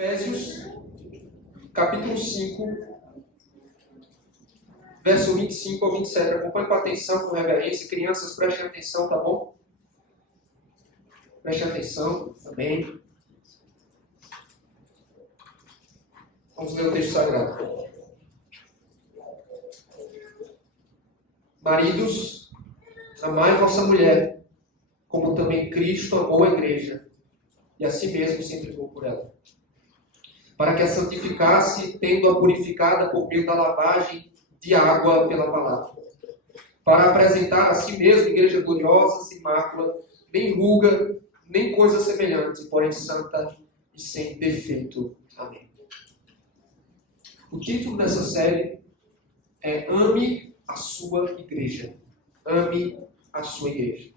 Efésios, capítulo 5, verso 25 ao 27. Acompanhe com atenção, com reverência. Crianças, prestem atenção, tá bom? Prestem atenção também. Vamos ler o texto sagrado. Maridos, amai vossa mulher, como também Cristo amou a igreja, e a si mesmo se entregou por ela, para que a santificasse, tendo-a purificada por meio da lavagem de água pela palavra, para apresentar a si mesmo igreja gloriosa, sem mácula, nem ruga, nem coisa semelhante, porém santa e sem defeito. Amém. O título dessa série é Ame a sua igreja. Ame a sua igreja.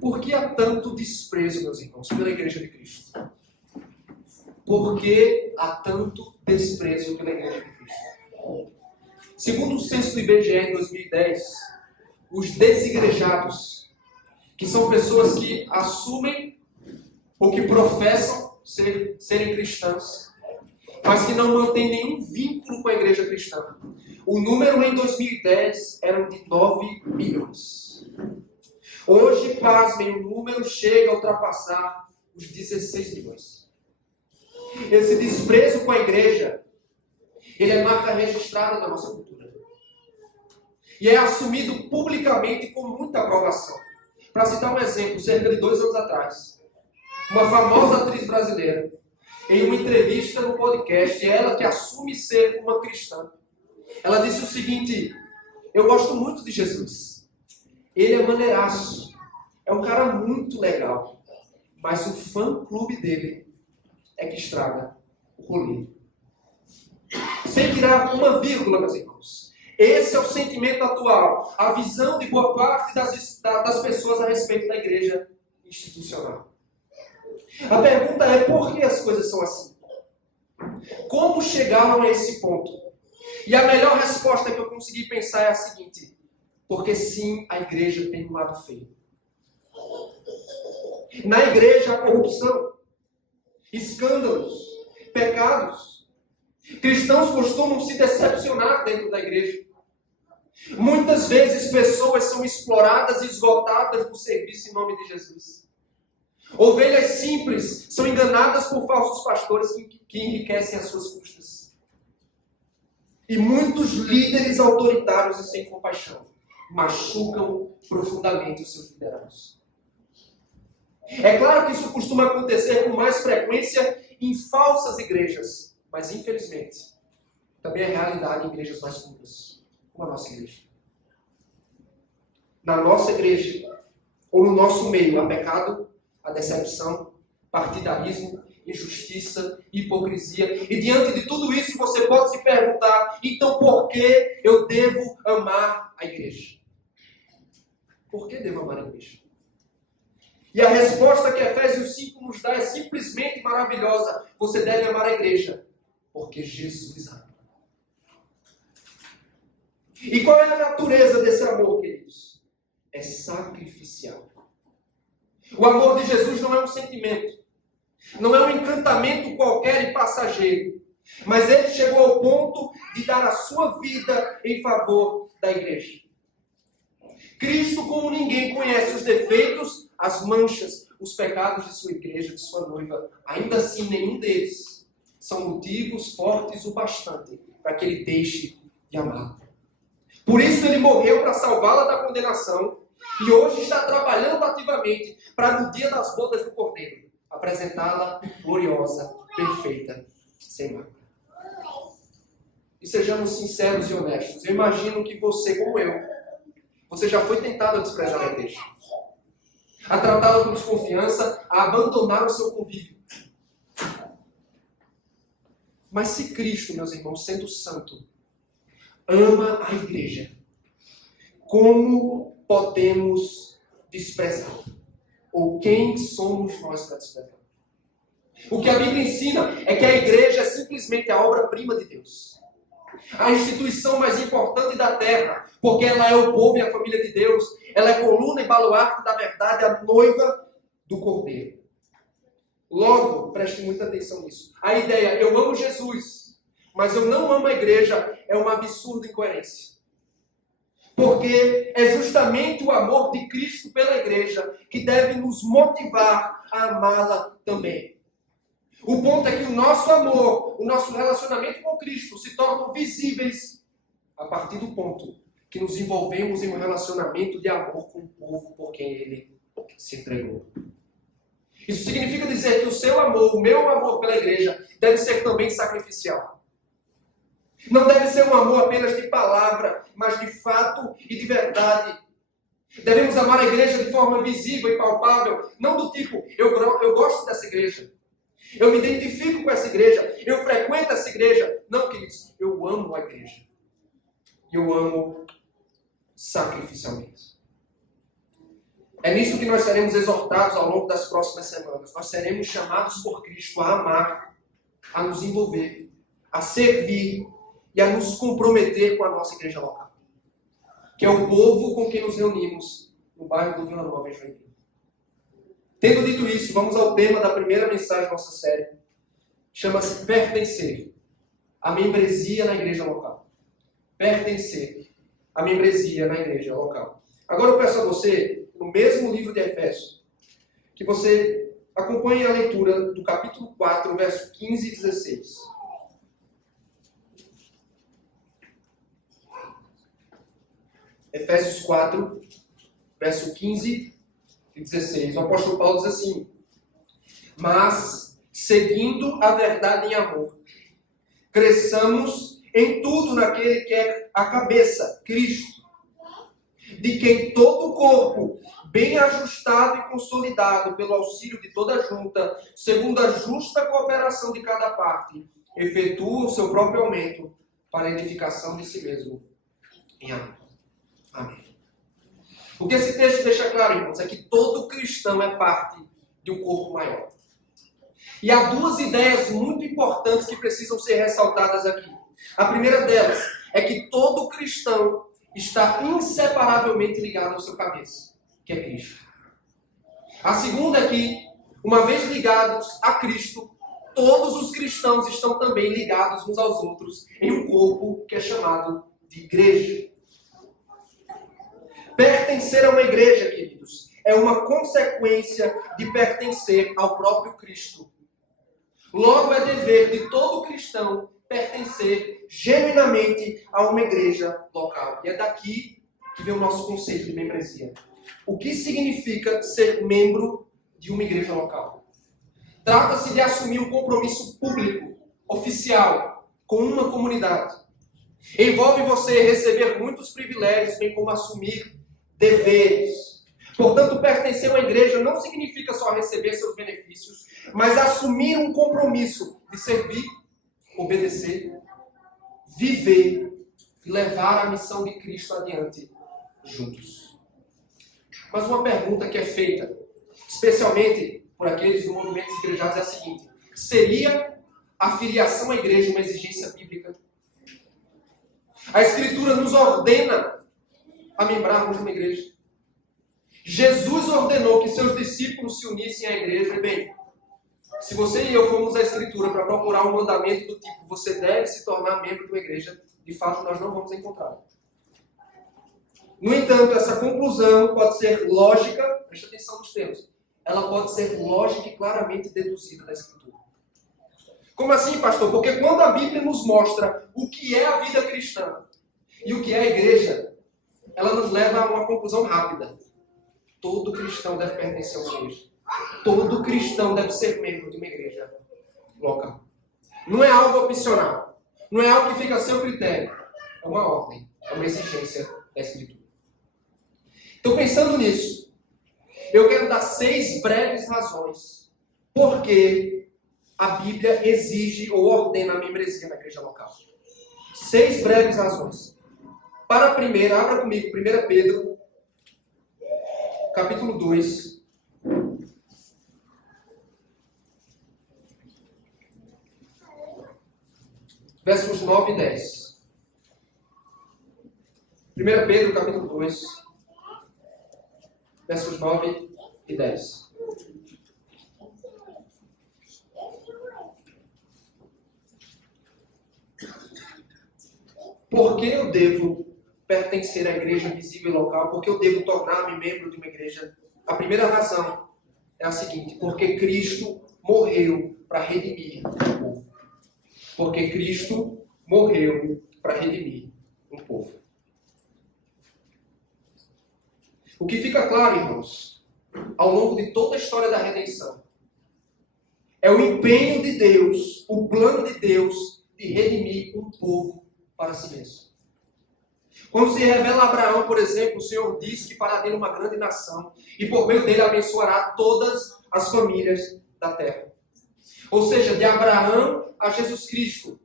Por que há tanto desprezo, meus irmãos, pela igreja de Cristo? Por que há tanto desprezo pela igreja de Cristo? Segundo o censo do IBGE em 2010, os desigrejados, que são pessoas que assumem ou que professam serem cristãs, mas que não mantêm nenhum vínculo com a igreja cristã. O número em 2010 era de 9 milhões. Hoje, pasmem, o número chega a ultrapassar os 16 milhões. Esse desprezo com a igreja, ele é marca registrada na nossa cultura. E é assumido publicamente com muita aprovação. Para citar um exemplo, cerca de 2 anos atrás, uma famosa atriz brasileira, em uma entrevista no podcast, ela que assume ser uma cristã, ela disse o seguinte: eu gosto muito de Jesus. Ele é maneiraço. É um cara muito legal. Mas o fã-clube dele é que estraga o rolê. Sem tirar uma vírgula, meus irmãos. Esse é o sentimento atual. A visão de boa parte das pessoas a respeito da igreja institucional. A pergunta é: por que as coisas são assim? Como chegaram a esse ponto? E a melhor resposta que eu consegui pensar é a seguinte: porque sim, a igreja tem um lado feio. Na igreja há corrupção, escândalos, pecados. Cristãos costumam se decepcionar dentro da igreja. Muitas vezes pessoas são exploradas e esgotadas no serviço em nome de Jesus. Ovelhas simples são enganadas por falsos pastores que enriquecem as suas custas. E muitos líderes autoritários e sem compaixão machucam profundamente os seus liderados. É claro que isso costuma acontecer com mais frequência em falsas igrejas, mas infelizmente também é realidade em igrejas mais puras, como a nossa igreja. Na nossa igreja, ou no nosso meio, há pecado, há decepção, partidarismo, injustiça, hipocrisia. E diante de tudo isso você pode se perguntar: então por que eu devo amar a igreja? Por que devo amar a igreja? E a resposta que Efésios 5 nos dá é simplesmente maravilhosa. Você deve amar a igreja porque Jesus ama. E qual é a natureza desse amor, queridos? É sacrificial. O amor de Jesus não é um sentimento, não é um encantamento qualquer e passageiro, mas ele chegou ao ponto de dar a sua vida em favor da igreja. Cristo, como ninguém, conhece os defeitos, as manchas, os pecados de sua igreja, de sua noiva. Ainda assim, nenhum deles são motivos fortes o bastante para que ele deixe de amar. Por isso ele morreu para salvá-la da condenação e hoje está trabalhando ativamente para, no dia das bodas do Cordeiro, apresentá-la gloriosa, perfeita, sem mácula. E sejamos sinceros e honestos. Eu imagino que você, como eu, você já foi tentado a desprezar a igreja, a tratá-la com desconfiança, a abandonar o seu convívio. Mas se Cristo, meus irmãos, sendo santo, ama a igreja, como podemos desprezá-la? Ou quem somos nós para desprezá-la? O que a Bíblia ensina é que a igreja é simplesmente a obra-prima de Deus. A instituição mais importante da terra, porque ela é o povo e a família de Deus. Ela é coluna e baluarte da verdade, a noiva do Cordeiro. Logo, preste muita atenção nisso. A ideia, eu amo Jesus, mas eu não amo a igreja, é uma absurda incoerência. Porque é justamente o amor de Cristo pela igreja que deve nos motivar a amá-la também. O ponto é que o nosso amor, o nosso relacionamento com Cristo se tornam visíveis a partir do ponto que nos envolvemos em um relacionamento de amor com o povo por quem Ele se entregou. Isso significa dizer que o seu amor, o meu amor pela igreja, deve ser também sacrificial. Não deve ser um amor apenas de palavra, mas de fato e de verdade. Devemos amar a igreja de forma visível e palpável, não do tipo, eu gosto dessa igreja, eu me identifico com essa igreja, eu frequento essa igreja. Não, queridos, eu amo a igreja. Eu amo sacrificialmente. É nisso que nós seremos exortados ao longo das próximas semanas. Nós seremos chamados por Cristo a amar, a nos envolver, a servir e a nos comprometer com a nossa igreja local, que é o povo com quem nos reunimos no bairro do Vila Nova, em Joinville. Tendo dito isso, vamos ao tema da primeira mensagem da nossa série. Chama-se Pertencer. A membresia na igreja local. Pertencer. A membresia na igreja local. Agora eu peço a você, no mesmo livro de Efésios, que você acompanhe a leitura do capítulo 4, verso 15 e 16. Efésios 4, verso 15 e 16. O apóstolo Paulo diz assim: mas, seguindo a verdade em amor, cresçamos em tudo naquele que é a cabeça, Cristo, de quem todo o corpo, bem ajustado e consolidado pelo auxílio de toda a junta, segundo a justa cooperação de cada parte, efetua o seu próprio aumento para a edificação de si mesmo em amor. Amém. O que esse texto deixa claro, irmãos, é que todo cristão é parte de um corpo maior. E há duas ideias muito importantes que precisam ser ressaltadas aqui. A primeira delas é que todo cristão está inseparavelmente ligado ao seu cabeça, que é Cristo. A segunda é que, uma vez ligados a Cristo, todos os cristãos estão também ligados uns aos outros em um corpo que é chamado de igreja. Pertencer a uma igreja, queridos, é uma consequência de pertencer ao próprio Cristo. Logo, é dever de todo cristão pertencer genuinamente a uma igreja local. E é daqui que vem o nosso conceito de membresia. O que significa ser membro de uma igreja local? Trata-se de assumir um compromisso público, oficial, com uma comunidade. Envolve você receber muitos privilégios, bem como assumir deveres. Portanto, pertencer a uma igreja não significa só receber seus benefícios, mas assumir um compromisso de servir, obedecer, viver e levar a missão de Cristo adiante juntos. Mas uma pergunta que é feita, especialmente por aqueles do movimento igrejados, é a seguinte: seria a filiação à igreja uma exigência bíblica? A Escritura nos ordena a membrarmos de uma igreja. Jesus ordenou que seus discípulos se unissem à igreja. E bem, se você e eu formos à Escritura para procurar um mandamento do tipo você deve se tornar membro de uma igreja, de fato nós não vamos encontrar. No entanto, essa conclusão pode ser lógica, preste atenção nos termos, ela pode ser lógica e claramente deduzida da Escritura. Como assim, pastor? Porque quando a Bíblia nos mostra o que é a vida cristã e o que é a igreja, ela nos leva a uma conclusão rápida. Todo cristão deve pertencer a uma igreja. Todo cristão deve ser membro de uma igreja local. Não é algo opcional. Não é algo que fica a seu critério. É uma ordem. É uma exigência da Escritura. Então, pensando nisso, eu quero dar 6 breves razões por que a Bíblia exige ou ordena a membresia na igreja local. 6 breves razões. Para a primeira, abra comigo 1 Pedro, capítulo 2. Versos 9 e 10. 1 Pedro, capítulo 2, versos 9 e 10. por que eu devo pertencer à igreja visível e local? Por que eu devo tornar-me membro de uma igreja? A primeira razão é a seguinte: porque Cristo morreu para redimir um povo. Porque Cristo morreu para redimir um povo. O que fica claro, irmãos, ao longo de toda a história da redenção, é o empenho de Deus, o plano de Deus de redimir um povo para si mesmo. Quando se revela a Abraão, por exemplo, o Senhor diz que fará dele uma grande nação e por meio dele abençoará todas as famílias da terra. Ou seja, de Abraão a Jesus Cristo,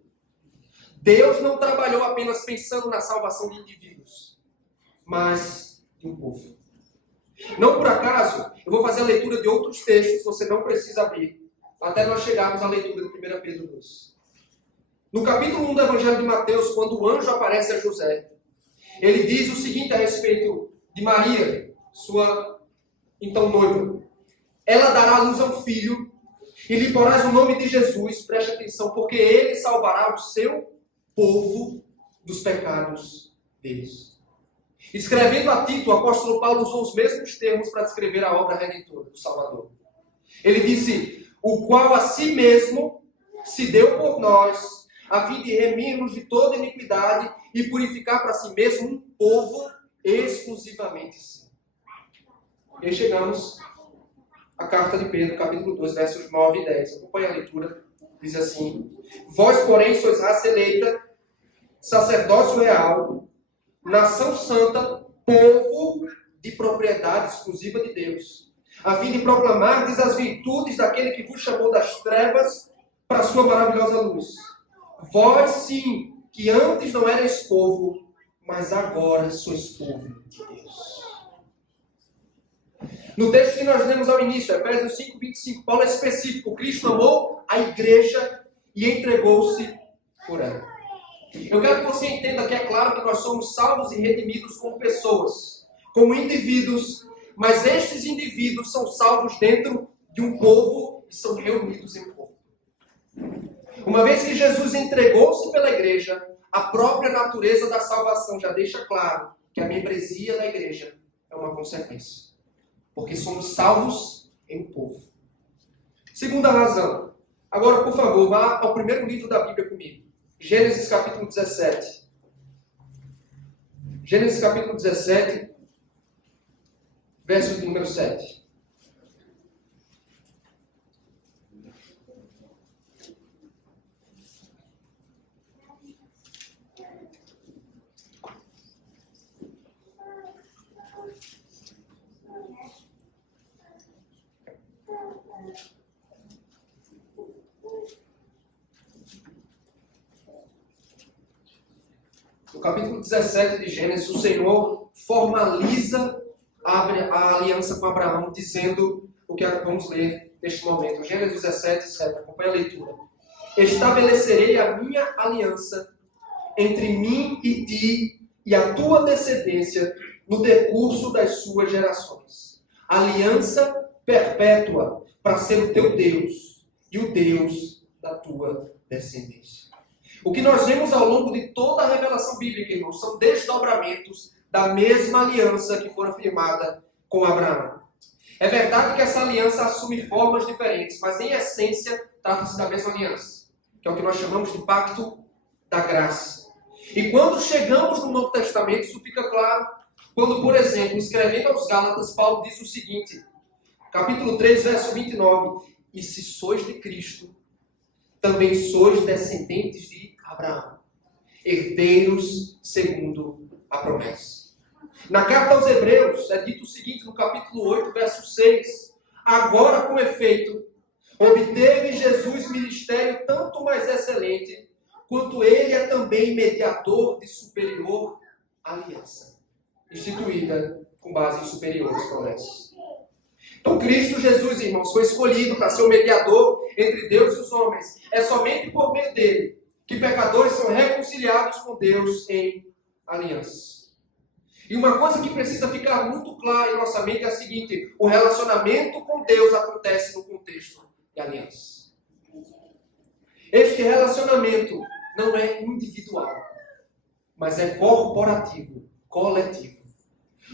Deus não trabalhou apenas pensando na salvação de indivíduos, mas de um povo. Não por acaso, eu vou fazer a leitura de outros textos, você não precisa abrir, até nós chegarmos à leitura de 1 Pedro 2. No capítulo 1 do Evangelho de Mateus, quando o anjo aparece a José, ele diz o seguinte a respeito de Maria, sua então noiva. Ela dará à luz a um filho, e lhe porás o nome de Jesus, preste atenção, porque ele salvará o seu povo dos pecados deles. Escrevendo a Tito, o apóstolo Paulo usou os mesmos termos para descrever a obra redentora do Salvador. Ele disse: o qual a si mesmo se deu por nós, a fim de remirmos de toda iniquidade e purificar para si mesmo um povo exclusivamente seu. E aí chegamos à carta de Pedro, capítulo 2, versos 9 e 10. Acompanhe a leitura. Diz assim: vós, porém, sois raça eleita, sacerdócio real, nação santa, povo de propriedade exclusiva de Deus, a fim de proclamardes as virtudes daquele que vos chamou das trevas para a sua maravilhosa luz. Vós, sim, que antes não erais povo, mas agora sois povo de Deus. No texto que nós lemos ao início, Efésios 5, 25, Paulo é específico. Cristo amou a igreja e entregou-se por ela. Eu quero que você entenda que é claro que nós somos salvos e redimidos como pessoas, como indivíduos, mas estes indivíduos são salvos dentro de um povo e são reunidos em um povo. Uma vez que Jesus entregou-se pela igreja, a própria natureza da salvação já deixa claro que a membresia da igreja é uma consequência. Porque somos salvos em um povo. Segunda razão. Agora, por favor, vá ao primeiro livro da Bíblia comigo. Gênesis capítulo 17. Gênesis capítulo 17, verso número 7. No capítulo 17 de Gênesis, o Senhor formaliza a aliança com Abraão, dizendo o que vamos ler neste momento. Gênesis 17, 7. Acompanhe a leitura. Estabelecerei a minha aliança entre mim e ti e a tua descendência no decurso das suas gerações. Aliança perpétua para ser o teu Deus e o Deus da tua descendência. O que nós vemos ao longo de toda a revelação bíblica, irmãos, são desdobramentos da mesma aliança que foi firmada com Abraão. É verdade que essa aliança assume formas diferentes, mas em essência trata-se da mesma aliança, que é o que nós chamamos de pacto da graça. E quando chegamos no Novo Testamento, isso fica claro, quando, por exemplo, escrevendo aos Gálatas, Paulo diz o seguinte, capítulo 3, verso 29, e se sois de Cristo, também sois descendentes de Abraão, herdeiros segundo a promessa. Na carta aos Hebreus é dito o seguinte no capítulo 8, verso 6. Agora, com efeito, obteve Jesus ministério tanto mais excelente, quanto ele é também mediador de superior aliança, instituída com base em superiores promessas. Então Cristo Jesus, irmãos, foi escolhido para ser o mediador entre Deus e os homens. É somente por meio dele que pecadores são reconciliados com Deus em aliança. E uma coisa que precisa ficar muito clara em nossa mente é a seguinte: o relacionamento com Deus acontece no contexto de aliança. Este relacionamento não é individual, mas é corporativo, coletivo.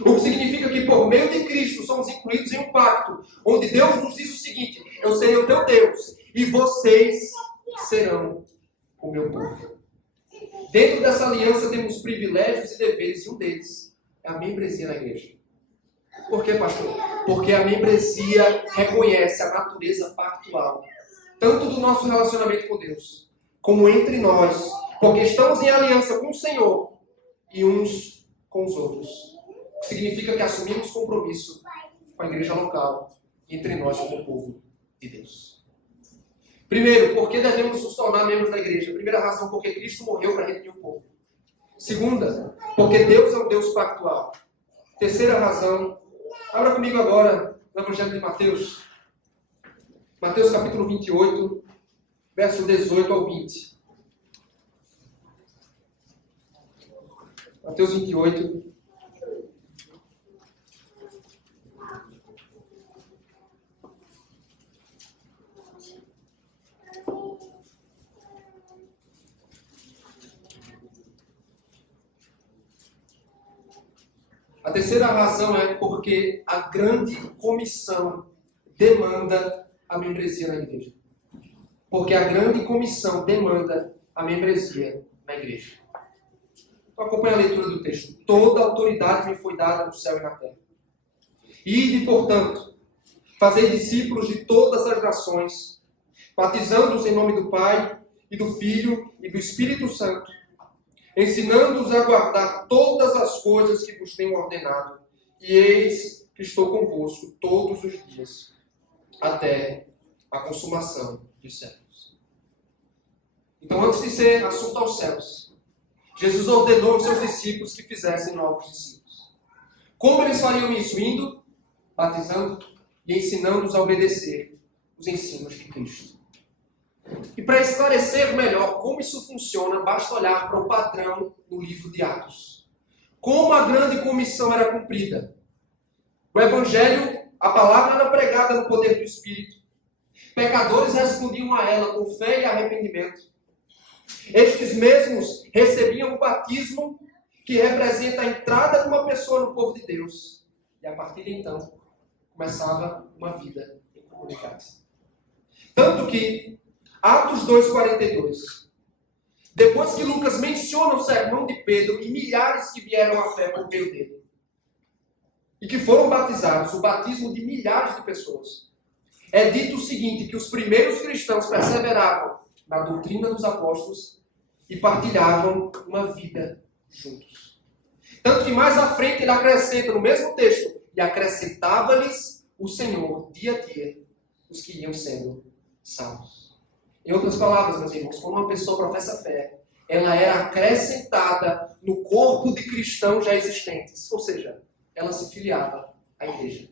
O que significa que por meio de Cristo somos incluídos em um pacto, onde Deus nos diz o seguinte: eu serei o teu Deus, e vocês serão o meu povo. Dentro dessa aliança temos privilégios e deveres, e um deles é a membresia na igreja. Por quê, pastor? Porque a membresia reconhece a natureza pactual, tanto do nosso relacionamento com Deus, como entre nós, porque estamos em aliança com o Senhor e uns com os outros. O que significa que assumimos compromisso com a igreja local e entre nós como o povo de Deus. Primeiro, por que devemos nos tornar membros da igreja? Primeira razão, porque Cristo morreu para redimir o povo. Segunda, porque Deus é um Deus pactual. Terceira razão, abra comigo agora no Evangelho de Mateus. Mateus capítulo 28, verso 18 ao 20. Mateus 28. A terceira razão é porque a grande comissão demanda a membresia na igreja. Porque a grande comissão demanda a membresia na igreja. Então acompanhe a leitura do texto. Toda autoridade me foi dada no céu e na terra. Ide, portanto, fazei discípulos de todas as nações, batizando-os em nome do Pai, e do Filho, e do Espírito Santo, ensinando-os a guardar todas as coisas que vos tenho ordenado. E eis que estou convosco todos os dias, até a consumação dos séculos. Então, antes de ser assunto aos céus, Jesus ordenou aos seus discípulos que fizessem novos discípulos. Como eles fariam isso? Indo, batizando e ensinando-os a obedecer os ensinos de Cristo. E para esclarecer melhor como isso funciona, basta olhar para o padrão no livro de Atos. Como a grande comissão era cumprida. O Evangelho, a palavra era pregada no poder do Espírito. Pecadores respondiam a ela com fé e arrependimento. Estes mesmos recebiam o batismo, que representa a entrada de uma pessoa no povo de Deus. E a partir de então, começava uma vida em comunidade. Tanto que Atos 2,42. Depois que Lucas menciona o sermão de Pedro e milhares que vieram à fé por meio dele, e que foram batizados, o batismo de milhares de pessoas, é dito o seguinte, que os primeiros cristãos perseveravam na doutrina dos apóstolos e partilhavam uma vida juntos. Tanto que mais à frente ele acrescenta no mesmo texto, e acrescentava-lhes o Senhor dia a dia os que iam sendo salvos. Em outras palavras, meus irmãos, quando uma pessoa professa fé, ela era acrescentada no corpo de cristãos já existentes. Ou seja, ela se filiava à igreja.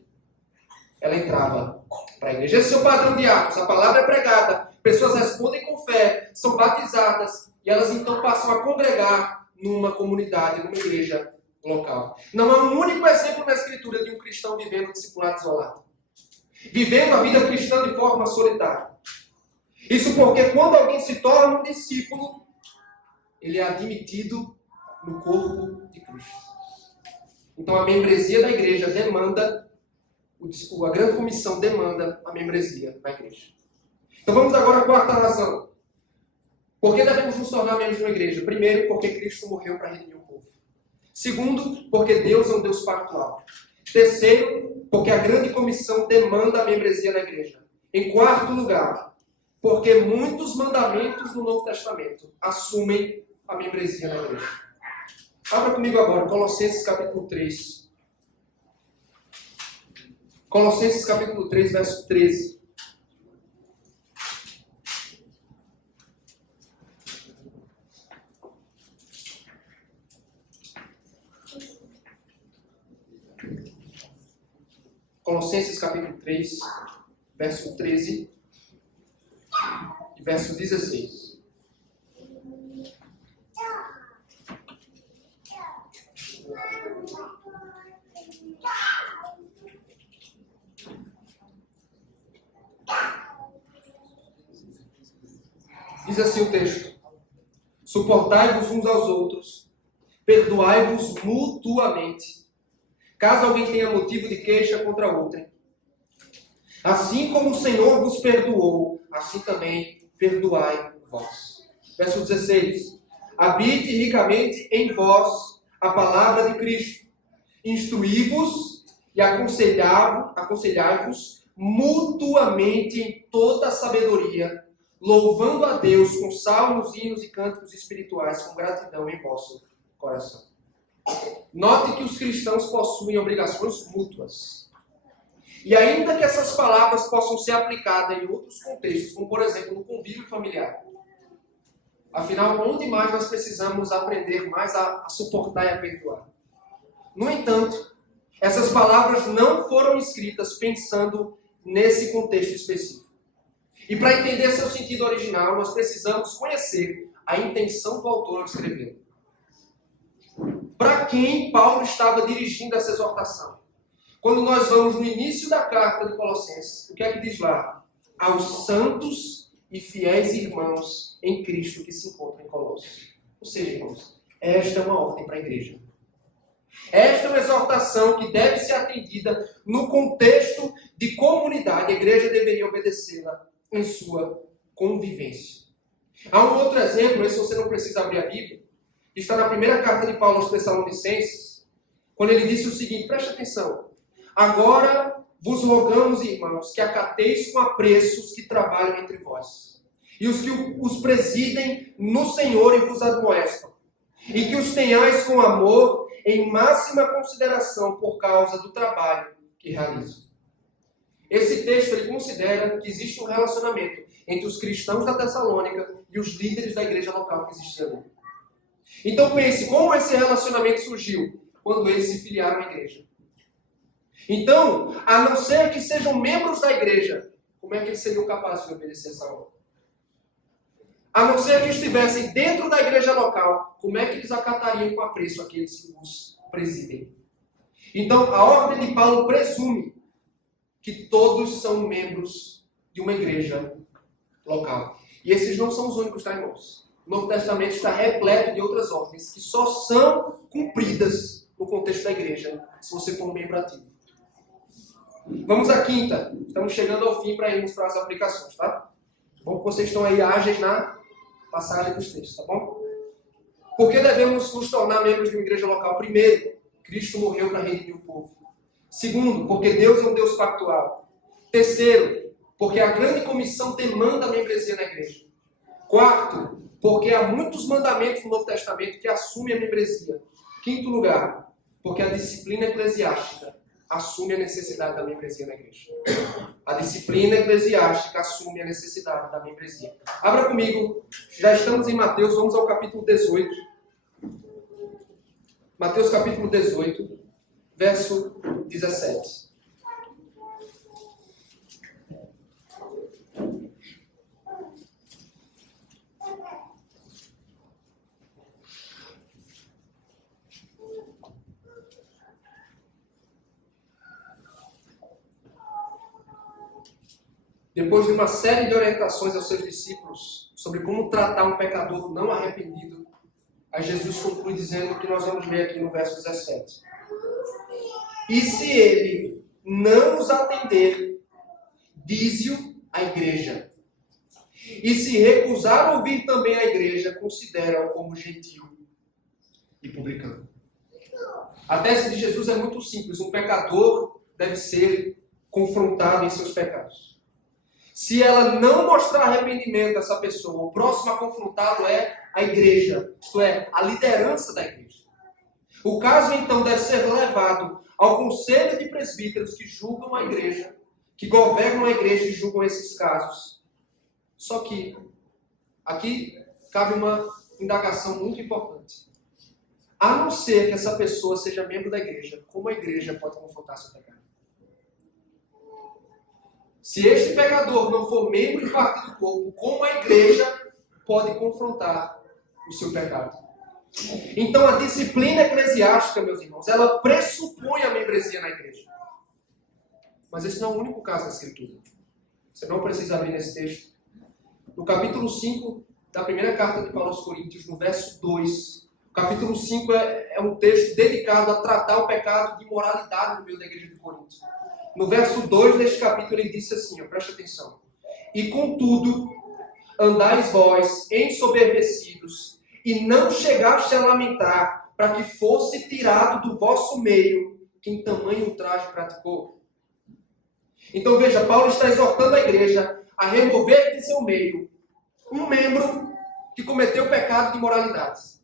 Ela entrava para a igreja. Esse é o padrão de Atos. A palavra é pregada, pessoas respondem com fé, são batizadas, e elas então passam a congregar numa comunidade, numa igreja local. Não há um único exemplo na Escritura de um cristão vivendo discipulado isolado. Vivendo a vida cristã de forma solitária. Isso porque quando alguém se torna um discípulo, ele é admitido no corpo de Cristo. Então a membresia da igreja demanda, a grande comissão demanda a membresia da igreja. Então vamos agora à quarta razão. Por que devemos nos tornar membros de uma igreja? Primeiro, porque Cristo morreu para redimir o povo. Segundo, porque Deus é um Deus pactual. Terceiro, porque a grande comissão demanda a membresia da igreja. Em quarto lugar, porque muitos mandamentos do Novo Testamento assumem a membresia na igreja. Abra comigo agora, Colossenses capítulo 3. Colossenses capítulo 3, verso 13. Colossenses capítulo 3, verso 13 e verso 16. Diz assim o texto: suportai-vos uns aos outros perdoai-vos mutuamente, caso alguém tenha motivo de queixa contra outrem. Assim como o Senhor vos perdoou, assim também perdoai vós. Verso 16. Habite ricamente em vós a palavra de Cristo. Instruí-vos e aconselhai-vos mutuamente em toda a sabedoria, louvando a Deus com salmos, hinos e cânticos espirituais, com gratidão em vosso coração. Note que os cristãos possuem obrigações mútuas. E ainda que essas palavras possam ser aplicadas em outros contextos, como por exemplo no convívio familiar. Afinal, onde mais nós precisamos aprender mais a suportar e a perdoar? No entanto, essas palavras não foram escritas pensando nesse contexto específico. E para entender seu sentido original, nós precisamos conhecer a intenção do autor ao escrever. Para quem Paulo estava dirigindo essa exortação? Quando nós vamos no início da carta de Colossenses, o que é que diz lá? Aos santos e fiéis irmãos em Cristo que se encontram em Colossos. Ou seja, irmãos, esta é uma ordem para a igreja. Esta é uma exortação que deve ser atendida no contexto de comunidade. A igreja deveria obedecê-la em sua convivência. Há um outro exemplo, esse você não precisa abrir a Bíblia, que está na primeira carta de Paulo aos Tessalonicenses, quando ele disse o seguinte, preste atenção. Agora vos rogamos, irmãos, que acateis com apreço os que trabalham entre vós, e os que os presidem no Senhor e vos admoestam, e que os tenhais com amor em máxima consideração por causa do trabalho que realizam. Esse texto ele considera que existe um relacionamento entre os cristãos da Tessalônica e os líderes da igreja local que existia ali. Então pense, como esse relacionamento surgiu? Quando eles se filiaram à igreja. Então, a não ser que sejam membros da igreja, como é que eles seriam capazes de obedecer essa ordem? A não ser que estivessem dentro da igreja local, como é que eles acatariam com apreço aqueles que os presidem? Então, a ordem de Paulo presume que todos são membros de uma igreja local. E esses não são os únicos, tá, irmãos? O Novo Testamento está repleto de outras ordens que só são cumpridas no contexto da igreja, se você for um membro ativo. Vamos à quinta. Estamos chegando ao fim para irmos para as aplicações, tá? Bom que vocês estão aí ágeis na passagem dos textos, tá bom? Por que devemos nos tornar membros de uma igreja local? Primeiro, Cristo morreu para redimir o povo. Segundo, porque Deus é um Deus pactual. Terceiro, porque a grande comissão demanda a membresia na igreja. Quarto, porque há muitos mandamentos no Novo Testamento que assumem a membresia. Quinto lugar, porque a disciplina eclesiástica assume a necessidade da membresia na igreja. A disciplina eclesiástica assume a necessidade da membresia. Abra comigo, já estamos em Mateus, vamos ao capítulo 18. Mateus capítulo 18, verso 17. Depois de uma série de orientações aos seus discípulos sobre como tratar um pecador não arrependido, aí Jesus conclui dizendo o que nós vamos ler aqui no verso 17. E se ele não os atender, dize-o à igreja. E se recusar ouvir também a igreja, considera-o como gentil e publicano. A tese de Jesus é muito simples. Um pecador deve ser confrontado em seus pecados. Se ela não mostrar arrependimento a essa pessoa, o próximo a confrontá-lo é a igreja, isto é, a liderança da igreja. O caso, então, deve ser levado ao conselho de presbíteros que julgam a igreja, que governam a igreja e julgam esses casos. Só que, aqui cabe uma indagação muito importante. A não ser que essa pessoa seja membro da igreja, como a igreja pode confrontar seu pecado? Se este pecador não for membro e parte do corpo, como a igreja pode confrontar o seu pecado? Então a disciplina eclesiástica, meus irmãos, ela pressupõe a membresia na igreja. Mas esse não é o único caso da Escritura. Você não precisa abrir nesse texto. No capítulo 5 da primeira carta de Paulo aos Coríntios, no verso 2, Capítulo 5 é um texto dedicado a tratar o pecado de imoralidade no meio da igreja de Corinto. No verso 2 deste capítulo ele disse assim, preste atenção. E contudo, andais vós ensoberbecidos, e não chegaste a lamentar, para que fosse tirado do vosso meio quem tamanho ultraje praticou. Então veja, Paulo está exortando a igreja a remover de seu meio um membro que cometeu o pecado de imoralidade.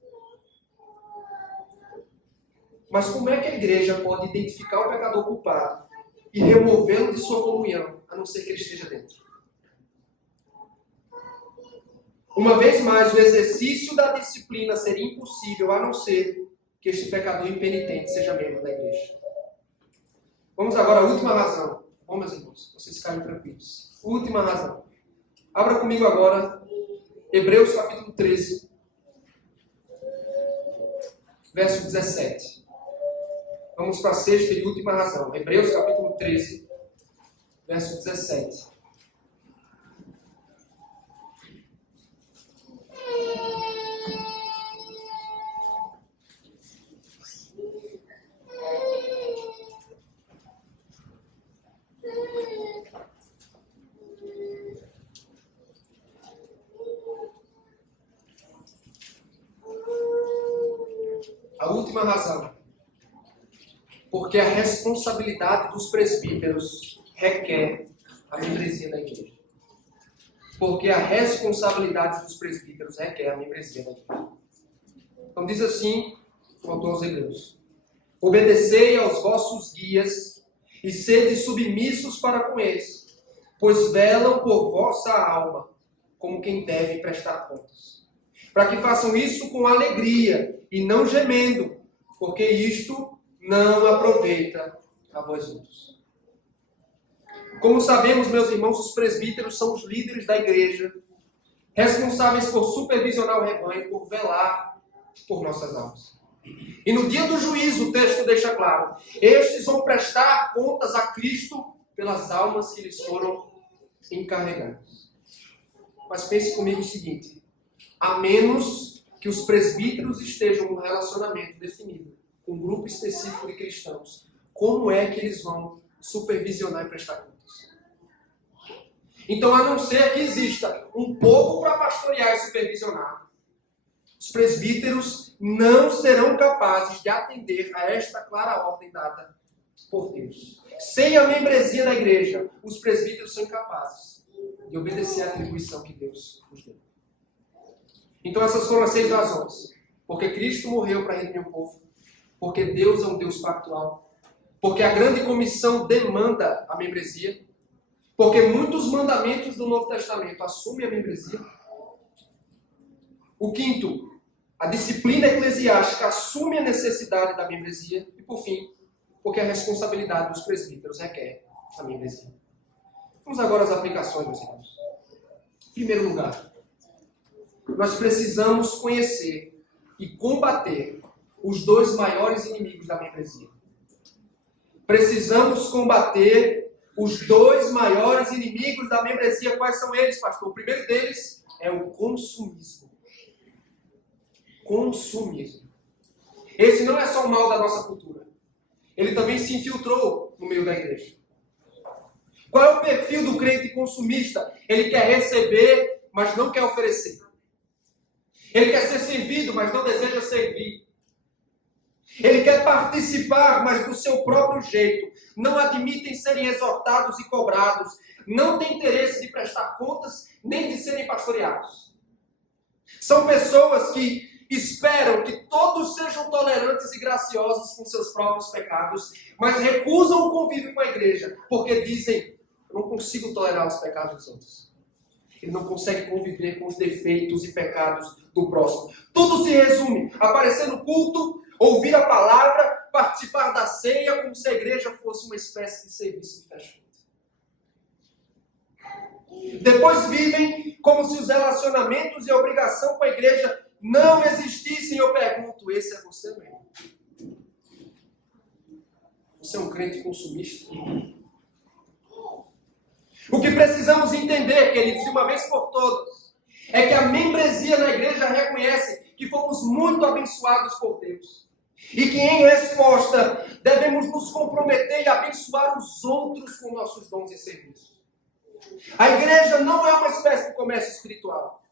Mas como é que a igreja pode identificar o pecador culpado e removê-lo de sua comunhão, a não ser que ele esteja dentro? Uma vez mais, o exercício da disciplina seria impossível, a não ser que este pecador impenitente seja membro da igreja. Vamos agora à última razão. Bom, meus irmãos, vocês ficarem tranquilos. Última razão. Abra comigo agora Hebreus capítulo 13, verso 17. Vamos para a sexta e última razão. Hebreus capítulo 13, verso 17. A última razão. Porque a responsabilidade dos presbíteros requer a membresia da igreja. Porque a responsabilidade dos presbíteros requer a membresia da igreja. Então diz assim o autor aos Hebreus: obedecei aos vossos guias e sede submissos para com eles, pois velam por vossa alma, como quem deve prestar contas. Para que façam isso com alegria e não gemendo, porque isto não aproveita a vós outros. Como sabemos, meus irmãos, os presbíteros são os líderes da igreja, responsáveis por supervisionar o rebanho, por velar por nossas almas. E no dia do juízo, o texto deixa claro, estes vão prestar contas a Cristo pelas almas que lhes foram encarregadas. Mas pense comigo o seguinte, a menos que os presbíteros estejam num relacionamento definido com um grupo específico de cristãos, como é que eles vão supervisionar e prestar contas? Então, a não ser que exista um povo para pastorear e supervisionar, os presbíteros não serão capazes de atender a esta clara ordem dada por Deus. Sem a membresia da igreja, os presbíteros são incapazes de obedecer à atribuição que Deus os deu. Então, essas foram as 6 razões. Porque Cristo morreu para redimir o povo. Porque Deus é um Deus pactual. Porque a grande comissão demanda a membresia. Porque muitos mandamentos do Novo Testamento assumem a membresia. O quinto, a disciplina eclesiástica assume a necessidade da membresia. E por fim, porque a responsabilidade dos presbíteros requer a membresia. Vamos agora às aplicações, meus irmãos. Em primeiro lugar, nós precisamos conhecer e combater os 2 maiores inimigos da membresia. Precisamos combater os 2 maiores inimigos da membresia. Quais são eles, pastor? O primeiro deles é o consumismo. Consumismo. Esse não é só o mal da nossa cultura. Ele também se infiltrou no meio da igreja. Qual é o perfil do crente consumista? Ele quer receber, mas não quer oferecer. Ele quer ser servido, mas não deseja servir. Ele quer participar, mas do seu próprio jeito. Não admitem serem exortados e cobrados. Não tem interesse de prestar contas, nem de serem pastoreados. São pessoas que esperam que todos sejam tolerantes e graciosos com seus próprios pecados, mas recusam o convívio com a igreja, porque dizem, eu não consigo tolerar os pecados dos outros. Ele não consegue conviver com os defeitos e pecados do próximo. Tudo se resume: aparecer no culto, ouvir a palavra, participar da ceia, como se a igreja fosse uma espécie de serviço de fast food. Depois vivem como se os relacionamentos e a obrigação com a igreja não existissem. Eu pergunto, esse é você mesmo? Você é um crente consumista? O que precisamos entender, queridos, de uma vez por todas, é que a membresia na igreja reconhece que fomos muito abençoados por Deus. E que em resposta devemos nos comprometer e abençoar os outros com nossos dons e serviços. A igreja não é uma espécie de comércio espiritual.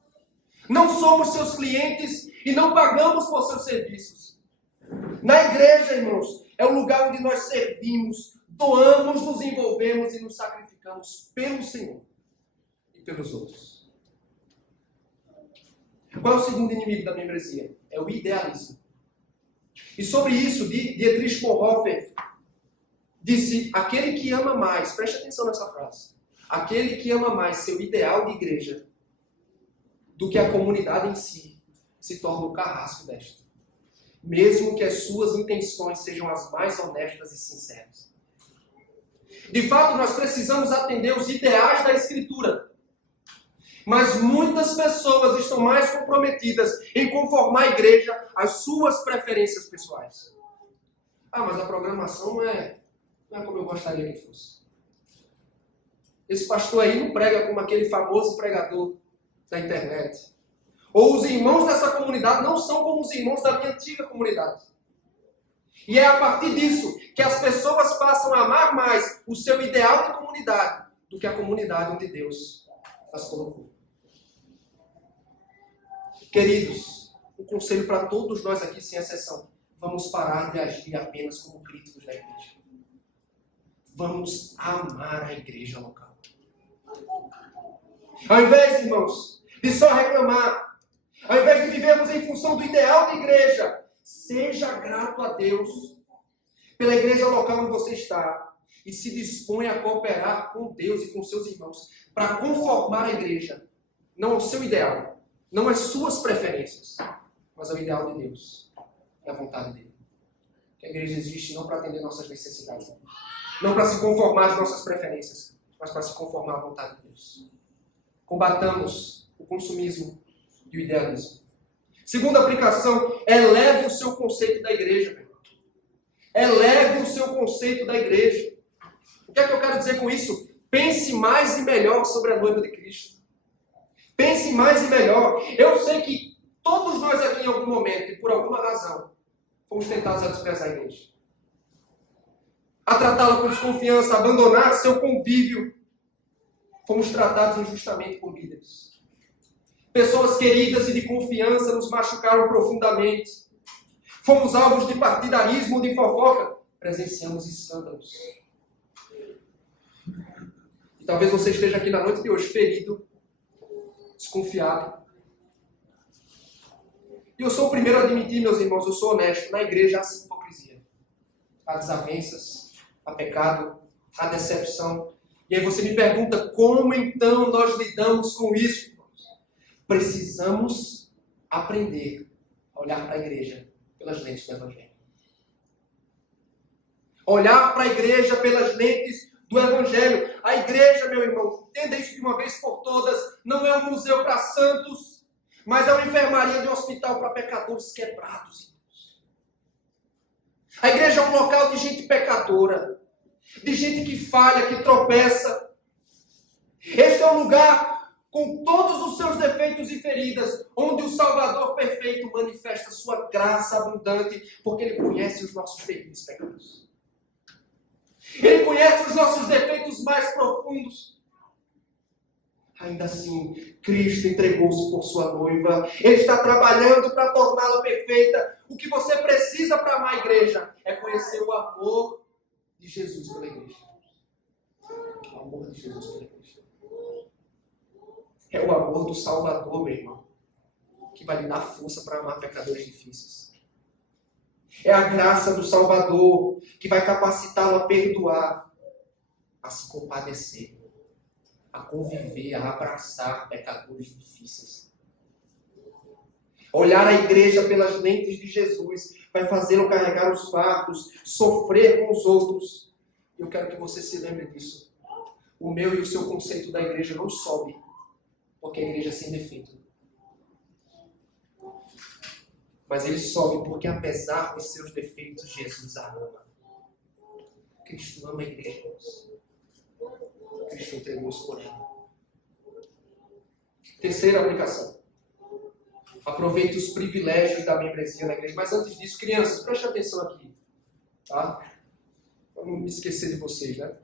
Não somos seus clientes e não pagamos por seus serviços. Na igreja, irmãos, é o lugar onde nós servimos, doamos, nos envolvemos e nos sacrificamos pelo Senhor e pelos outros. Qual é o segundo inimigo da membresia? É o idealismo. E sobre isso, Dietrich Bonhoeffer disse: aquele que ama mais, preste atenção nessa frase, aquele que ama mais seu ideal de igreja do que a comunidade em si, se torna o carrasco desta, mesmo que as suas intenções sejam as mais honestas e sinceras. De fato, nós precisamos atender os ideais da Escritura, mas muitas pessoas estão mais comprometidas em conformar a igreja às suas preferências pessoais. Mas a programação não é como eu gostaria que fosse. Esse pastor aí não prega como aquele famoso pregador da internet. Ou os irmãos dessa comunidade não são como os irmãos da minha antiga comunidade. E é a partir disso que as pessoas passam a amar mais o seu ideal de comunidade do que a comunidade onde Deus as colocou. Queridos, o conselho para todos nós aqui, sem exceção: vamos parar de agir apenas como críticos da igreja. Vamos amar a igreja local. Ao invés, irmãos, de só reclamar, ao invés de vivermos em função do ideal da igreja, seja grato a Deus pela igreja local onde você está e se disponha a cooperar com Deus e com seus irmãos para conformar a igreja, não ao seu ideal, não às suas preferências, mas ao ideal de Deus e à vontade dele. Que a igreja existe não para atender nossas necessidades, não para se conformar às nossas preferências, mas para se conformar à vontade de Deus. Combatamos o consumismo e o idealismo. Segunda aplicação: eleve o seu conceito da igreja. Eleve o seu conceito da igreja. O que é que eu quero dizer com isso? Pense mais e melhor sobre a noiva de Cristo. Pense mais e melhor. Eu sei que todos nós aqui em algum momento, e por alguma razão, fomos tentados a desprezar a igreja. A tratá-la com desconfiança, a abandonar seu convívio. Fomos tratados injustamente por líderes. Pessoas queridas e de confiança nos machucaram profundamente. Fomos alvos de partidarismo ou de fofoca. Presenciamos escândalos. E talvez você esteja aqui na noite de hoje ferido, desconfiado. E eu sou o primeiro a admitir, meus irmãos, eu sou honesto. Na igreja há sim hipocrisia. Há desavenças, há pecado, há decepção. E aí você me pergunta, como então nós lidamos com isso? Precisamos aprender a olhar para a igreja pelas lentes do Evangelho. Olhar para a igreja pelas lentes do Evangelho. A igreja, meu irmão, entenda isso de uma vez por todas, não é um museu para santos, mas é uma enfermaria de um hospital para pecadores quebrados. A igreja é um local de gente pecadora, de gente que falha, que tropeça. Este é um lugar com todos os seus defeitos e feridas, onde o Salvador perfeito manifesta sua graça abundante, porque Ele conhece os nossos terríveis pecados. Ele conhece os nossos defeitos mais profundos. Ainda assim, Cristo entregou-se por sua noiva. Ele está trabalhando para torná-la perfeita. O que você precisa para amar a igreja é conhecer o amor de Jesus pela igreja. O amor de Jesus pela igreja. É o amor do Salvador, meu irmão, que vai lhe dar força para amar pecadores difíceis. É a graça do Salvador que vai capacitá-lo a perdoar, a se compadecer, a conviver, a abraçar pecadores difíceis. Olhar a igreja pelas lentes de Jesus vai fazê-lo carregar os fardos, sofrer com os outros. Eu quero que você se lembre disso. O meu e o seu conceito da igreja não sobe, porque a igreja é sem defeito. Mas ele sobe porque, apesar de seus defeitos, Jesus a ama. Cristo ama a igreja. Cristo entregou-se por ela. Terceira aplicação. Aproveite os privilégios da membresia na igreja. Mas antes disso, crianças, preste atenção aqui. Tá? Para não me esquecer de vocês, né?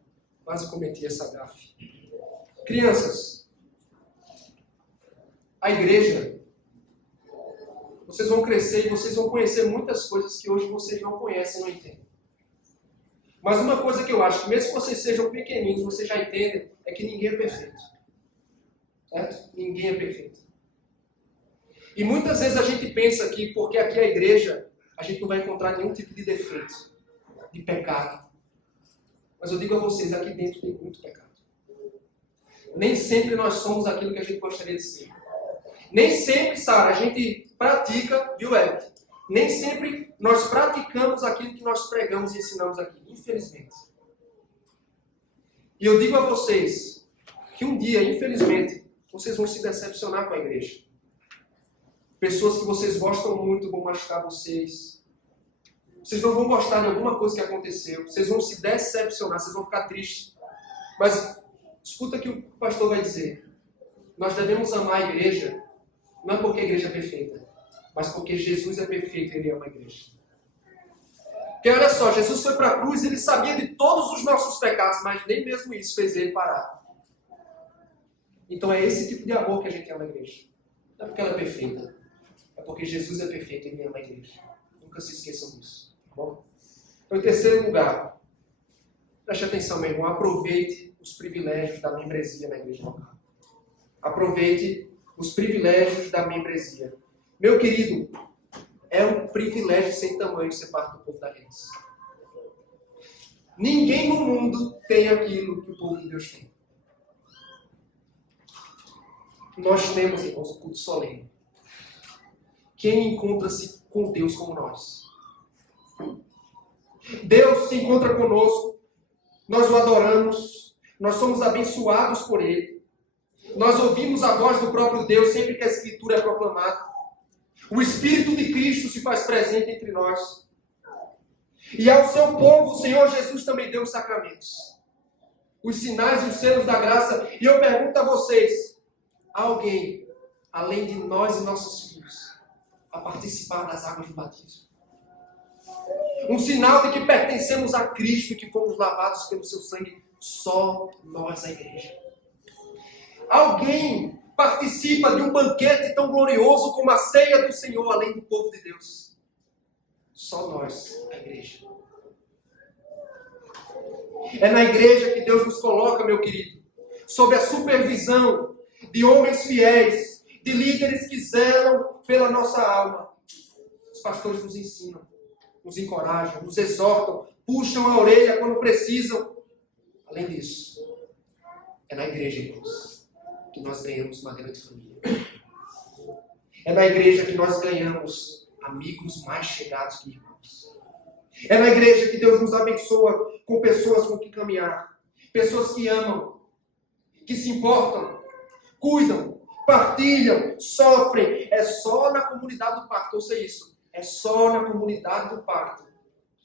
Quase cometi essa gafe. Crianças, a igreja, vocês vão crescer e vocês vão conhecer muitas coisas que hoje vocês não conhecem, não entendem. Mas uma coisa que eu acho que mesmo que vocês sejam pequeninos, vocês já entendem, é que ninguém é perfeito. Certo? Ninguém é perfeito. E muitas vezes a gente pensa que porque aqui é a igreja, a gente não vai encontrar nenhum tipo de defeito, de pecado. Mas eu digo a vocês, aqui dentro tem muito pecado. Nem sempre nós somos aquilo que a gente gostaria de ser. Nem sempre, Sara, a gente pratica, viu, Ed? Nem sempre nós praticamos aquilo que nós pregamos e ensinamos aqui, infelizmente. E eu digo a vocês que um dia, infelizmente, vocês vão se decepcionar com a igreja. Pessoas que vocês gostam muito vão machucar vocês. Vocês não vão gostar de alguma coisa que aconteceu. Vocês vão se decepcionar, vocês vão ficar tristes. Mas escuta o que o pastor vai dizer. Nós devemos amar a igreja, não é porque a igreja é perfeita, mas porque Jesus é perfeito e Ele ama a igreja. Porque olha só, Jesus foi para a cruz, Ele sabia de todos os nossos pecados, mas nem mesmo isso fez Ele parar. Então é esse tipo de amor que a gente ama a igreja. Não é porque ela é perfeita, é porque Jesus é perfeito e Ele ama a igreja. Nunca se esqueçam disso. Tá bom? Então, em terceiro lugar, preste atenção, meu irmão, aproveite os privilégios da membresia na igreja local. Aproveite os privilégios da membresia. Meu querido, é um privilégio sem tamanho ser parte do povo da aliança. Ninguém no mundo tem aquilo que o povo de Deus tem. Nós temos, irmãos, o culto solene. Quem encontra-se com Deus como nós? Deus se encontra conosco, nós o adoramos, nós somos abençoados por Ele. Nós ouvimos a voz do próprio Deus sempre que a Escritura é proclamada. O Espírito de Cristo se faz presente entre nós. E ao seu povo, o Senhor Jesus também deu os sacramentos. Os sinais e os selos da graça. E eu pergunto a vocês, há alguém, além de nós e nossos filhos, a participar das águas do batismo? Um sinal de que pertencemos a Cristo e que fomos lavados pelo seu sangue, só nós, a igreja. Alguém participa de um banquete tão glorioso como a ceia do Senhor, além do povo de Deus? Só nós, a igreja. É na igreja que Deus nos coloca, meu querido, sob a supervisão de homens fiéis, de líderes que zelam pela nossa alma. Os pastores nos ensinam, nos encorajam, nos exortam, puxam a orelha quando precisam. Além disso, é na igreja, irmãos, que nós ganhamos uma grande família. É na igreja que nós ganhamos amigos mais chegados que irmãos. É na igreja que Deus nos abençoa com pessoas com quem caminhar. Pessoas que amam, que se importam, cuidam, partilham, sofrem. É só na comunidade do pacto, ouça isso. É só na comunidade do pacto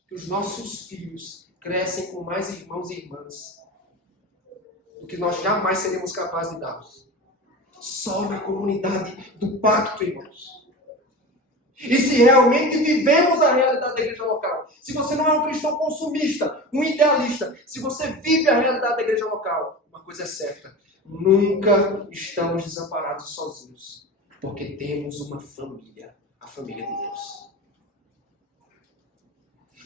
que os nossos filhos crescem com mais irmãos e irmãs do que nós jamais seremos capazes de dar-los. Só na comunidade do pacto, irmãos. E se realmente vivemos a realidade da igreja local, se você não é um cristão consumista, um idealista, se você vive a realidade da igreja local, uma coisa é certa, nunca estamos desamparados e sozinhos, porque temos uma família, a família de Deus.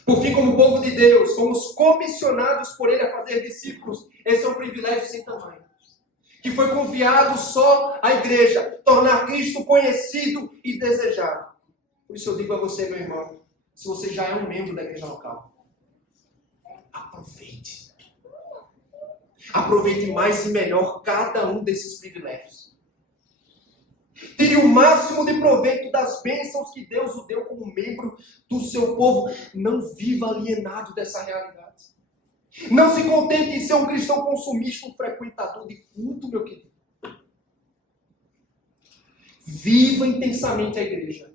Por fim, como povo de Deus, fomos comissionados por Ele a fazer discípulos. Esse é um privilégio sem tamanho, que foi confiado só à igreja, tornar Cristo conhecido e desejado. Por isso eu digo a você, meu irmão, se você já é um membro da igreja local, aproveite. Aproveite mais e melhor cada um desses privilégios. Tire o máximo de proveito das bênçãos que Deus o deu como membro do seu povo. Não viva alienado dessa realidade. Não se contente em ser um cristão consumista, um frequentador de culto, meu querido. Viva intensamente a igreja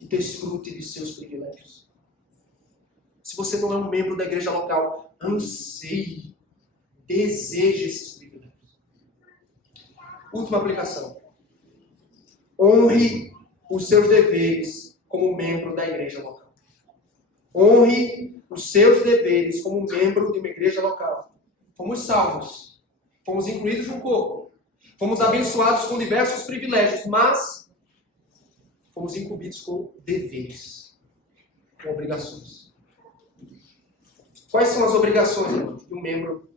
e desfrute de seus privilégios. Se você não é um membro da igreja local, anseie, deseje esses privilégios. Última aplicação. Honre os seus deveres como membro da igreja local. Honre os seus deveres como membro de uma igreja local. Fomos salvos. Fomos incluídos no corpo. Fomos abençoados com diversos privilégios, mas fomos incumbidos com deveres, com obrigações. Quais são as obrigações, irmãos, de um membro,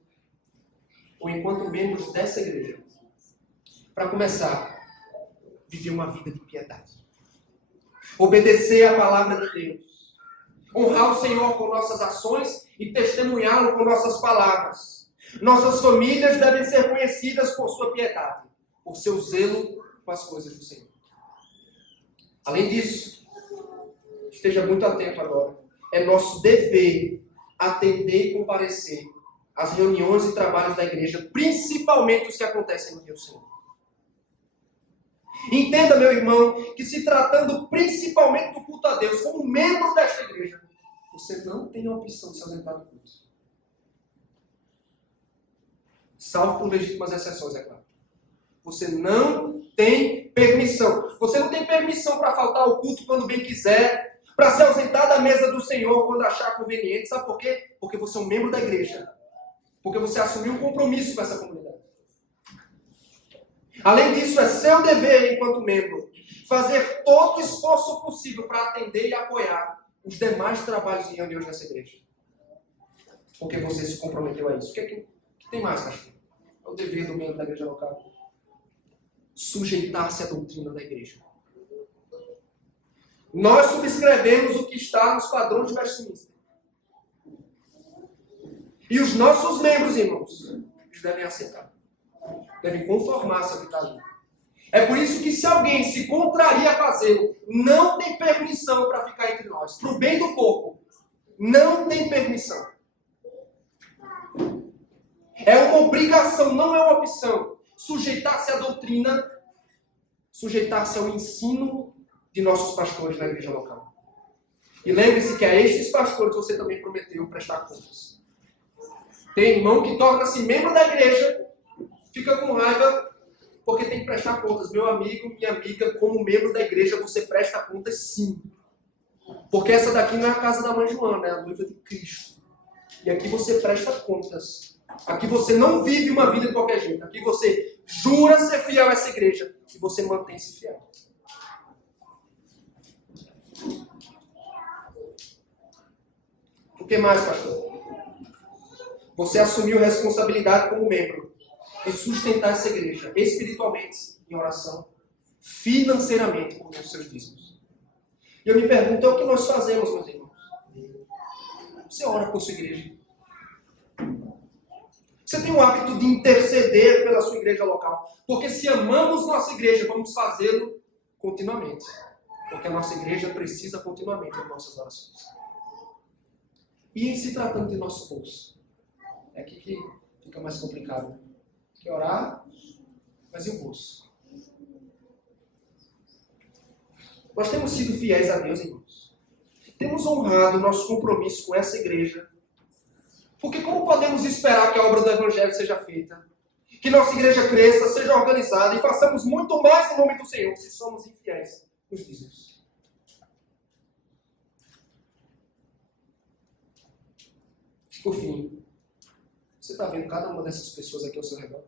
ou enquanto membros dessa igreja? Para começar, viver uma vida de piedade. Obedecer à palavra de Deus. Honrar o Senhor com nossas ações e testemunhá-lo com nossas palavras. Nossas famílias devem ser conhecidas por sua piedade, por seu zelo com as coisas do Senhor. Além disso, esteja muito atento agora. É nosso dever atender e comparecer às reuniões e trabalhos da igreja, principalmente os que acontecem no dia do Senhor. Entenda, meu irmão, que se tratando principalmente do culto a Deus, como membro desta igreja, você não tem a opção de se ausentar do culto. Salvo por legítimas exceções, é claro. Você não tem permissão. Você não tem permissão para faltar ao culto quando bem quiser, para se ausentar da mesa do Senhor quando achar conveniente. Sabe por quê? Porque você é um membro da igreja. Porque você assumiu um compromisso com essa comunidade. Além disso, é seu dever, enquanto membro, fazer todo o esforço possível para atender e apoiar os demais trabalhos e reuniões dessa igreja. Porque você se comprometeu a isso. O que tem mais, pastor? É o dever do membro da igreja local. Sujeitar-se à doutrina da igreja. Nós subscrevemos o que está nos padrões de Westminster. E os nossos membros, irmãos, eles devem aceitar. Devem conformar-se ao que está ali. É por isso que se alguém se contraria a fazê-lo, não tem permissão para ficar entre nós. Para o bem do corpo, não tem permissão. É uma obrigação, não é uma opção. Sujeitar-se à doutrina, sujeitar-se ao ensino de nossos pastores na igreja local. E lembre-se que a estes pastores você também prometeu prestar contas. Tem irmão que torna-se membro da igreja, fica com raiva porque tem que prestar contas. Meu amigo, minha amiga, como membro da igreja você presta contas sim. Porque essa daqui não é a casa da mãe Joana, é a noiva de Cristo. E aqui você presta contas. Aqui você não vive uma vida de qualquer jeito. Aqui você jura ser fiel a essa igreja e você mantém-se fiel. O que mais, pastor? Você assumiu responsabilidade como membro em sustentar essa igreja espiritualmente, em oração, financeiramente, com os seus dízimos. E eu me pergunto, é o que nós fazemos, meus irmãos? Você ora por sua igreja. Você tem o hábito de interceder pela sua igreja local. Porque se amamos nossa igreja, vamos fazê-lo continuamente. Porque a nossa igreja precisa continuamente de nossas orações. E em se tratando de nosso bolso? É aqui que fica mais complicado. Que orar, mas e o bolso? Nós temos sido fiéis a Deus, irmãos. Temos honrado o nosso compromisso com essa igreja. Porque como podemos esperar que a obra do Evangelho seja feita? Que nossa igreja cresça, seja organizada e façamos muito mais em nome do Senhor se somos infiéis nos dízimos? Por fim, você está vendo cada uma dessas pessoas aqui ao seu redor?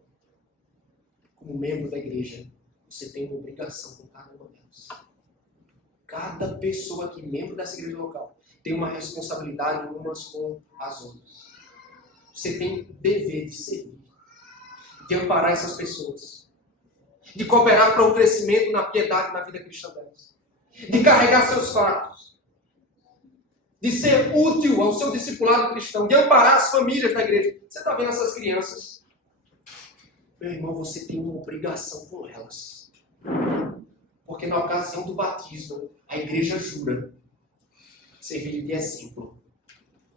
Como membro da igreja, você tem uma obrigação com cada uma delas. Cada pessoa aqui, membro dessa igreja local, tem uma responsabilidade umas com as outras. Você tem dever de servir, de amparar essas pessoas, de cooperar para o crescimento na piedade na vida cristã delas, de carregar seus fardos, de ser útil ao seu discipulado cristão, de amparar as famílias da igreja. Você está vendo essas crianças? Meu irmão, você tem uma obrigação com elas. Porque na ocasião do batismo, a igreja jura servir de exemplo.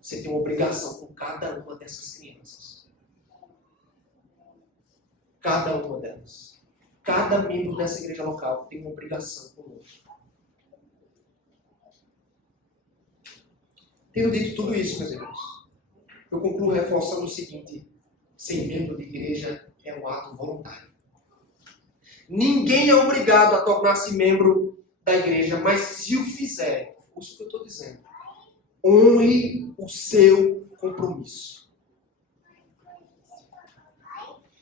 Você tem uma obrigação com cada uma dessas crianças. Cada uma delas. Cada membro dessa igreja local tem uma obrigação conosco. Tendo dito tudo isso, meus irmãos, eu concluo reforçando o seguinte: ser membro de igreja é um ato voluntário. Ninguém é obrigado a tornar-se membro da igreja, mas se o fizer, ouça o que eu estou dizendo, honre o seu compromisso.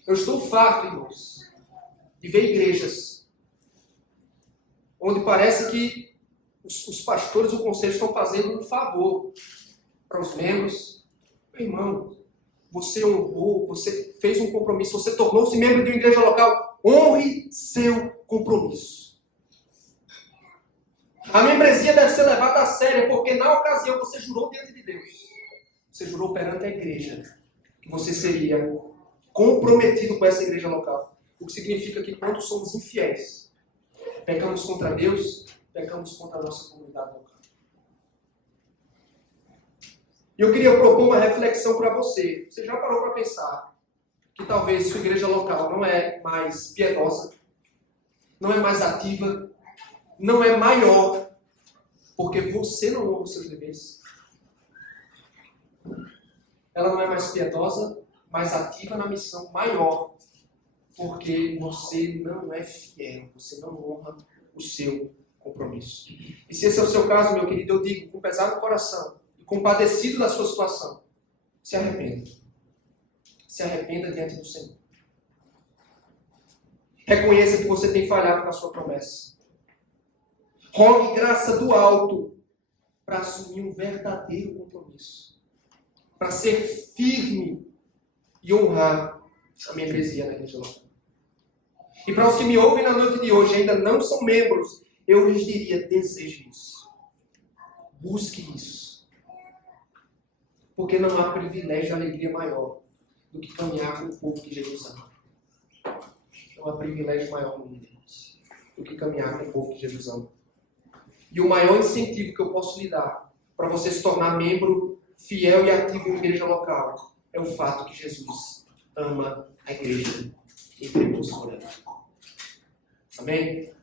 Eu estou farto, irmãos, de ver igrejas onde parece que os pastores, o conselho estão fazendo um favor para os membros. Meu irmão, você honrou, você fez um compromisso, você tornou-se membro de uma igreja local, honre seu compromisso. A membresia deve ser levada a sério, porque na ocasião você jurou diante de Deus. Você jurou perante a igreja que você seria comprometido com essa igreja local. O que significa que quando somos infiéis, pecamos contra Deus, pecamos contra a nossa comunidade local. E eu queria propor uma reflexão para você. Você já parou para pensar que talvez sua igreja local não é mais piedosa, não é mais ativa, não é maior, porque você não honra os seus deveres? Ela não é mais piedosa, mais ativa na missão, maior, porque você não é fiel, você não honra o seu compromisso. E se esse é o seu caso, meu querido, eu digo com pesar no coração, compadecido da sua situação, se arrependa. Se arrependa diante do Senhor. Reconheça que você tem falhado com a sua promessa. Rogue graça do alto para assumir um verdadeiro compromisso. Para ser firme e honrar a membresia da igreja local. E para os que me ouvem na noite de hoje ainda não são membros, eu lhes diria, deseje isso. Busque isso. Porque não há privilégio e alegria maior do que caminhar com o povo que Jesus ama. Não há privilégio maior no mundo do que caminhar com o povo que Jesus ama. E o maior incentivo que eu posso lhe dar para você se tornar membro fiel e ativo na igreja local é o fato que Jesus ama a igreja e entregou-se por ela. Amém?